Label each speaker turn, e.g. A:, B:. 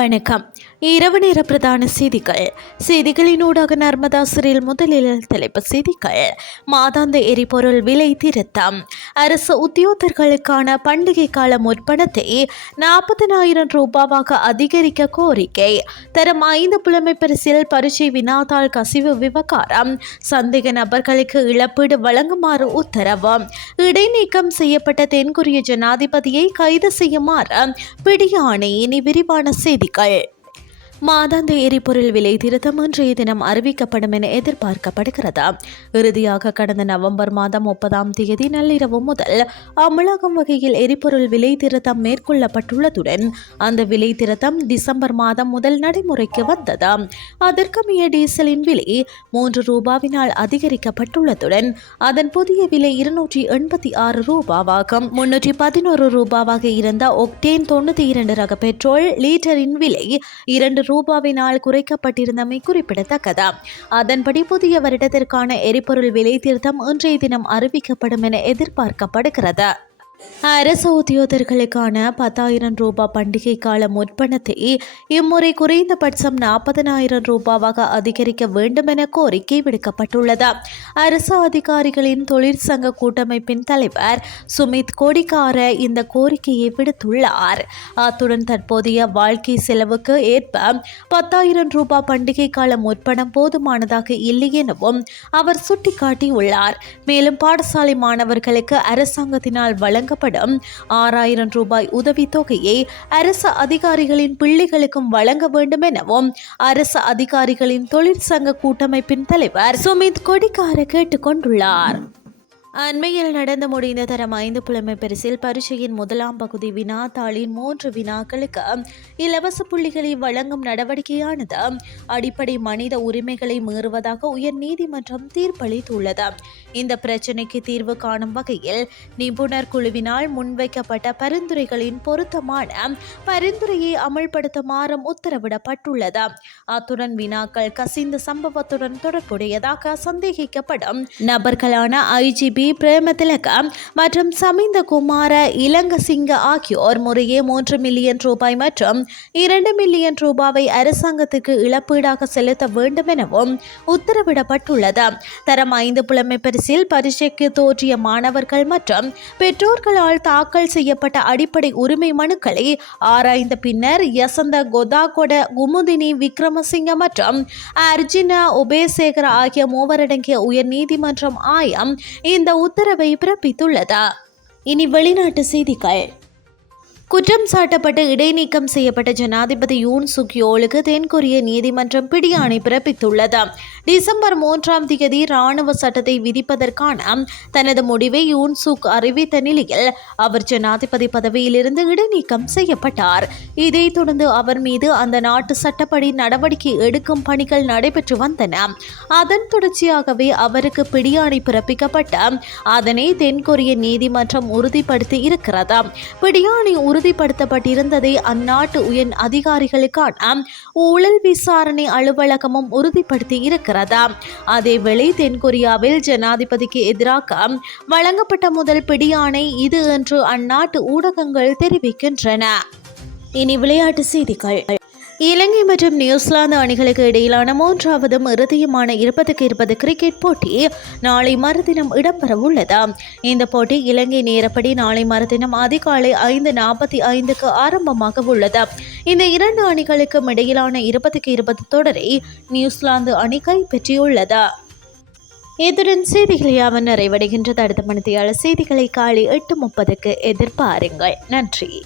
A: வணக்கம். இரவு நேர பிரதான செய்திகள். செய்திகளினூடாக நர்மதா சிறில் முதலில் தலைப்பு செய்திகள். மாதாந்த எரிபொருள் விலை திருத்தம். அரசு உத்தியோகர்களுக்கான பண்டிகை கால முற்பணத்தை நாற்பதினாயிரம் ரூபாவாக அதிகரிக்க கோரிக்கை. தரம் ஐந்து புலமை பரிசில் பரீட்சை வினாத்தாள் கசிவு விவகாரம். சந்தேக நபர்களுக்கு இழப்பீடு வழங்குமாறு உத்தரவு. இடைநீக்கம் செய்யப்பட்ட தென்கொரிய ஜனாதிபதியை கைது செய்யுமாறு பிடியாணை இனி விரிவான செய்திகள் மாதாந்த எரிபொருள் விலை திருத்தம் இன்றைய தினம் அறிவிக்கப்படும் என எதிர்பார்க்கப்படுகிறது. இறுதியாக கடந்த நவம்பர் மாதம் முப்பதாம் தேதி நள்ளிரவு முதல் அமலாகும் வகையில் எரிபொருள் விலை திருத்தம் மேற்கொள்ளப்பட்டுள்ளதுடன் அந்த விலை திருத்தம் டிசம்பர் மாதம் முதல் நடைமுறைக்கு வந்தது. அதற்கமைய டீசலின் விலை மூன்று ரூபாவினால் அதிகரிக்கப்பட்டுள்ளதுடன் அதன் புதிய விலை இருநூற்றி எண்பத்தி ஆறு ரூபாவாகும். முன்னூற்றி பதினோரு ரூபாவாக இருந்த ஒக்டேன் தொண்ணூற்றி இரண்டு ரக பெட்ரோல் லீட்டரின் விலை இரண்டு ரூபாவினால் குறைக்கப்பட்டிருந்தமை குறிப்பிடத்தக்கது? அதன்படி புதிய வருடத்திற்கான எரிபொருள் விலை திருத்தம் இன்றைய தினம் அறிவிக்கப்படும் என எதிர்பார்க்கப்படுகிறது? அரசு உத்தியோகர்களுக்கான பத்தாயிரம் ரூபாய் பண்டிகை கால முற்பணத்தை இம்முறை குறைந்தபட்சம் நாற்பதனாயிரம் ரூபாவாக அதிகரிக்க வேண்டும் என கோரிக்கை விடுக்கப்பட்டுள்ளது. அரசு அதிகாரிகளின் தொழிற்சங்க கூட்டமைப்பின் தலைவர் சுமித் கோடிக்கார இந்த கோரிக்கையை விடுத்துள்ளார். அத்துடன் தற்போதைய வாழ்க்கை செலவுக்கு ஏற்ப பத்தாயிரம் ரூபாய் பண்டிகை கால முற்பணம் போதுமானதாக இல்லை எனவும் அவர் சுட்டிக்காட்டியுள்ளார். மேலும் பாடசாலை மாணவர்களுக்கு அரசாங்கத்தினால் வழங்க வழங்கப்படும். ஆறாயிரம் ரூபாய் உதவித்தொகையை அரசு அதிகாரிகளின் பிள்ளைகளுக்கும் வழங்க வேண்டும் எனவும் அரசு அதிகாரிகளின் தொழிற்சங்க கூட்டமைப்பின் தலைவர் சுமித் கொடிக்கார கேட்டுக்கொண்டுள்ளார். அண்மையில் நடந்து முடிந்த தரம் ஐந்து புலமை பரிசில் பரீட்சையின் முதலாம் பகுதி வினாத்தாளின் மூன்று வினாக்களுக்கு இலவச புள்ளிகளை வழங்கும் நடவடிக்கையானது அடிப்படை மனித உரிமைகளை மீறுவதாக உயர் நீதிமன்றம் தீர்ப்பளித்துள்ளது. இந்த பிரச்சினைக்கு தீர்வு காணும் வகையில் நிபுணர் குழுவினால் முன்வைக்கப்பட்ட பரிந்துரைகளின் பொருத்தமான பரிந்துரையை அமல்படுத்துமாறும் உத்தரவிடப்பட்டுள்ளது. அத்துடன் வினாக்கள் கசிந்த சம்பவத்துடன் தொடர்புடையதாக சந்தேகிக்கப்படும் நபர்களான ஐஜிபி பி பிரேமதிலக மற்றும் சமிந்த குமார இலங்கசிங்க ஆகியோர் முறையே மூன்று மில்லியன் ரூபாய் மற்றும் இரண்டு மில்லியன் ரூபாவை அரசாங்கத்துக்கு இழப்பீடாக செலுத்த வேண்டும் எனவும் உத்தரவிடப்பட்டுள்ளது. தரம் ஐந்து புலமை பரிசில் பரீட்சைக்கு தோற்றிய மாணவர்கள் மற்றும் பெற்றோர்களால் தாக்கல் செய்யப்பட்ட அடிப்படை உரிமை மனுக்களை ஆராய்ந்த பின்னர் யசந்த கொதாகொட குமுதினி விக்ரமசிங்க மற்றும் அர்ஜுனா உபேசேகர ஆகிய மூவரடங்கிய உயர் நீதிமன்றம் ஆயம் இந்த உத்தரவை பிறப்பித்துள்ளதா? இனி வெளிநாட்டு செய்திகள். குற்றம் சாட்டப்பட்டு இடைநீக்கம் செய்யப்பட்ட ஜனாதிபதி யூன் சுக்யோலுக்கு தென்கொரிய நீதிமன்றம் பிடியாணை பிறப்பித்துள்ளது. டிசம்பர் மூன்றாம் தேதி ராணுவ சட்டத்தை விதிப்பதற்கான தனது முடிவை யூன் சுக் அறிவித்த நிலையில் அவர் ஜனாதிபதி பதவியிலிருந்து இடைநீக்கம் செய்யப்பட்டார். இதைத் தொடர்ந்து அவர் மீது அந்த நாட்டு சட்டப்படி நடவடிக்கை எடுக்கும் பணிகள் நடைபெற்று வந்தன. அதன் தொடர்ச்சியாகவே அவருக்கு பிடியாணை பிறப்பிக்கப்பட்ட அதனை தென்கொரிய நீதிமன்றம் உறுதிப்படுத்தி இருக்கிறது. பிடியாணை உறுதிப்படுத்தப்பட்டிருந்ததை அந்நாட்டு உயர் அதிகாரிகளுக்கான ஊழல் விசாரணை அலுவலகமும் உறுதிப்படுத்தி இருக்கிறதா. அதேவேளை தென்கொரியாவில் ஜனாதிபதிக்கு எதிராக வழங்கப்பட்ட முதல் பிடியாணை இது என்று அந்நாட்டு ஊடகங்கள் தெரிவிக்கின்றன. இனி விளையாட்டு செய்திகள். இலங்கை மற்றும் நியூசிலாந்து அணிகளுக்கு இடையிலான மூன்றாவதும் இறுதியுமான இருபதுக்கு இருபது கிரிக்கெட் போட்டி நாளை மறுதினம் இடம்பெற உள்ளது. இந்த போட்டி இலங்கை நேரப்படி நாளை மறுதினம் அதிகாலை ஐந்து நாற்பத்தி ஐந்துக்கு ஆரம்பமாக உள்ளது. இந்த இரண்டு அணிகளுக்கும் இடையிலான இருபதுக்கு இருபது தொடரை நியூசிலாந்து அணி கைப்பற்றியுள்ளது. இத்துடன் செய்திகளை அவன் நிறைவடைகின்றது. அடுத்த மணித்தியாளர் செய்திகளை காலை எட்டு முப்பதுக்கு எதிர்பாருங்கள். நன்றி.